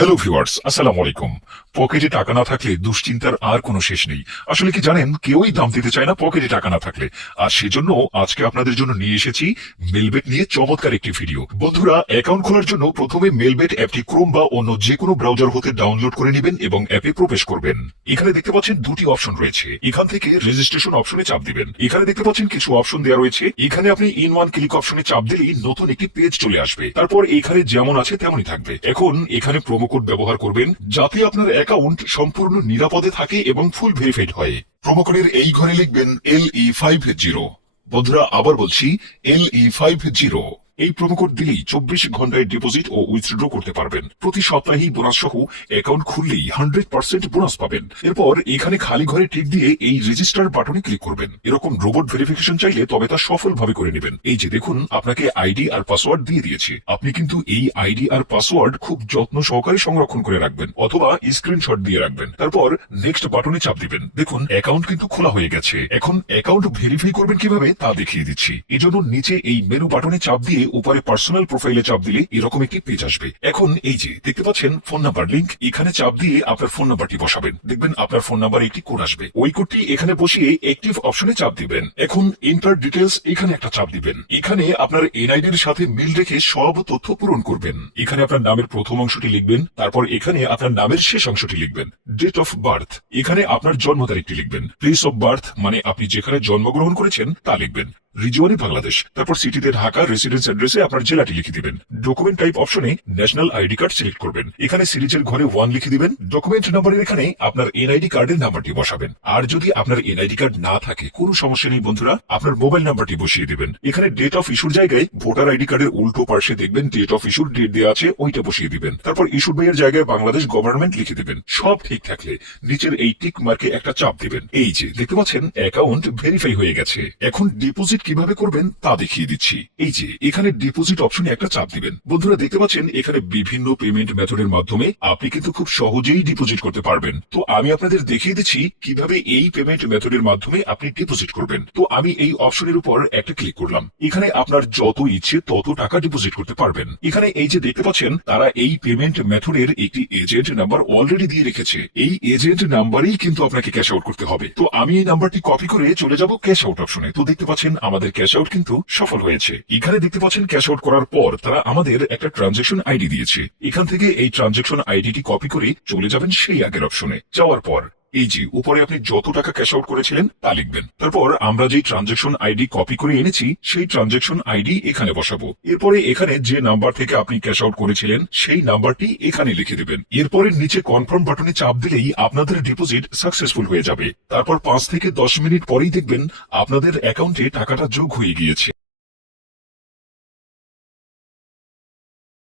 Hello viewers, আসসালামু আলাইকুম। পকেটে টাকা না থাকলে দুশ্চিন্তার আর কোনো শেষ নেই। আসলে কি জানেন, কেউই দাম দিতে চায় না পকেটে টাকা না থাকলে। আর সেজন্য আজকে আপনাদের জন্য নিয়ে এসেছি মেলবেট নিয়ে চমৎকার একটি ভিডিও। বন্ধুরা, অ্যাকাউন্ট খোলার জন্য প্রথমে মেলবেট অ্যাপটি ক্রোম বা অন্য যে কোনো ব্রাউজার হতে ডাউনলোড করে নেবেন এবং অ্যাপে প্রবেশ করবেন। এখানে দেখতে পাচ্ছেন দুটি অপশন রয়েছে। এখান থেকে রেজিস্ট্রেশন অপশনে চাপ দিবেন। এখানে দেখতে পাচ্ছেন কিছু অপশন দেওয়া রয়েছে। এখানে আপনি ইন ওয়ান ক্লিক অপশনে চাপ দিলেই নতুন একটি পেজ চলে আসবে। তারপর এখানে যেমন আছে তেমনই থাকবে। এখন এখানে প্রোমো কোড ব্যবহার করবেন যাতে আপনার অ্যাকাউন্ট সম্পূর্ণ নিরাপদে থাকে এবং ফুল ভেরিফাইড হয়। প্রোমো কোডের এই ঘরে লিখবেন LE50। বন্ধুরা, আবার বলছি LE50। এই প্রোমো কোড দিলেই 24 ঘন্টায় ডিপোজিট ও উইথড্র করতে পারবেন। প্রতি সপ্তাহে বোনাস সহ অ্যাকাউন্ট খুললেই 100% বোনাস পাবেন। এরপর এখানে খালি ঘরে টিক দিয়ে এই রেজিস্টার বাটনে ক্লিক করবেন। এরকম রোবট ভেরিফিকেশন চাইলে তবে তা সফলভাবে করে নেবেন। এই যে দেখুন, আপনাকে আইডি আর পাসওয়ার্ড দিয়ে দিয়েছি। আপনি কিন্তু এই আইডি আর পাসওয়ার্ড খুব যত্ন সহকারে সংরক্ষণ করে রাখবেন অথবা স্ক্রিনশট দিয়ে রাখবেন। তারপর নেক্সট বাটনে চাপ দিবেন। দেখুন, অ্যাকাউন্ট কিন্তু খোলা হয়ে গেছে। এখন অ্যাকাউন্ট ভেরিফাই করবেন কিভাবে তা দেখিয়ে দিচ্ছি। এজন্য নিচে এই মেনু বাটনে চাপ দিয়ে উপরে পার্সোনাল প্রোফাইলে চাপ দিলে এরকম একটি পেজ আসবে। এখন এই যে দেখতে পাচ্ছেন ফোন নাম্বার লিংক, এখানে চাপ দিয়ে আপনার ফোন নাম্বারটি বসাবেন। দেখবেন আপনার ফোন নাম্বারে একটি কোড আসবে। ওই কোডটি এখানে বসিয়ে অ্যাক্টিভ অপশনে চাপ দিবেন। এখন এন্টার ডিটেলস এখানে একটা চাপ দিবেন। এখানে আপনার এনআইডির সাথে মিল রেখে সব তথ্য পূরণ করবেন। এখানে আপনার নামের প্রথম অংশটি লিখবেন। তারপর এখানে আপনার নামের শেষ অংশটি লিখবেন। ডেট অফ বার্থ, এখানে আপনার জন্ম তারিখটি লিখবেন। প্লেস অফ বার্থ মানে আপনি যেখানে জন্মগ্রহণ করেছেন তা লিখবেন। রিজিওনে বাংলাদেশ, তারপর সিটিতে ঢাকা, রেসিডেন্স অ্যাড্রেসে আপনার জেলাটি লিখে দিবেন। ডকুমেন্ট টাইপ অপশনে ন্যাশনাল আইডি কার্ড সিলেক্ট করবেন। এখানে সিরিজের ঘরে 1 লিখে দিবেন। ডকুমেন্ট নাম্বারের এখানে আপনার এনআইডি কার্ডের নাম্বারটি বসাবেন। আর যদি আপনার এনআইডি কার্ড না থাকে কোনো সমস্যা নেই বন্ধুরা, আপনার মোবাইল নাম্বারটি বসিয়ে দিবেন। এখানে ডেট অফ ইস্যুর জায়গায় ভোটার আইডি কার্ডের উল্টো পাশে দেখবেন ডেট অফ ইস্যুর ডেট দেওয়া আছে, ওইটা বসিয়ে দিবেন। তারপর ইস্যুর বাইয়ের জায়গায় বাংলাদেশ গভর্নমেন্ট লিখে দিবেন। সব ঠিক থাকলে নিচের এই টিক মার্কে একটা চাপ দিবেন। এই যে দেখতে পাচ্ছেন অ্যাকাউন্ট ভেরিফাই হয়ে গেছে। এখন ডিপোজিট কিভাবে করবেন তা দেখিয়ে দিচ্ছি। এই যে এখানে ডিপোজিট অপশনে একটা চাপ দিবেন। বন্ধুরা, দেখতে পাচ্ছেন এখানে বিভিন্ন পেমেন্ট মেথডের মাধ্যমে আপনি কিন্তু খুব সহজেই ডিপোজিট করতে পারবেন। তো আমি আপনাদের দেখিয়ে দিচ্ছি কিভাবে এই পেমেন্ট মেথডের মাধ্যমে আপনি ডিপোজিট করবেন। তো আমি এই অপশনের উপর একটা ক্লিক করলাম। এখানে আপনার যত ইচ্ছে তত টাকা ডিপোজিট করতে পারবেন। এখানে এই যে দেখতে পাচ্ছেন তারা এই পেমেন্ট মেথডের একটি এজেন্ট নাম্বার অলরেডি দিয়ে রেখেছে। এই এজেন্ট নাম্বারেই কিন্তু আপনাকে ক্যাশ আউট করতে হবে। তো আমি এই নাম্বারটি কপি করে চলে যাব ক্যাশ আউট অপশনে। তো দেখতে পাচ্ছেন আমাদের ক্যাশ আউট কিন্তু সফল হয়েছে। এখানে দেখতে পাচ্ছেন ক্যাশ আউট করার পর তারা আমাদের একটা ট্রানজেকশন আইডি দিয়েছে। এখান থেকে এই ট্রানজেকশন আইডিটি কপি করে চলে যাবেন সেই আগের অপশনে। যাওয়ার পর এই যে উপরে আপনি যত টাকা ক্যাশ আউট করেছিলেন তা লিখবেন। তারপর আমরা যেই ট্রানজেকশন আইডি কপি করে এনেছি সেই ট্রানজেকশন আইডি এখানে বসাবো। এরপরে এখানে যে নাম্বার থেকে আপনি ক্যাশ আউট করেছিলেন সেই নাম্বারটি এখানে লিখে দেবেন। এরপরে নিচে কনফার্ম বাটনে চাপ দিলেই আপনাদের ডিপোজিট সাকসেসফুল হয়ে যাবে। তারপর 5 থেকে 10 মিনিট পরেই দেখবেন আপনাদের অ্যাকাউন্টে টাকাটা যোগ হয়ে গিয়েছে।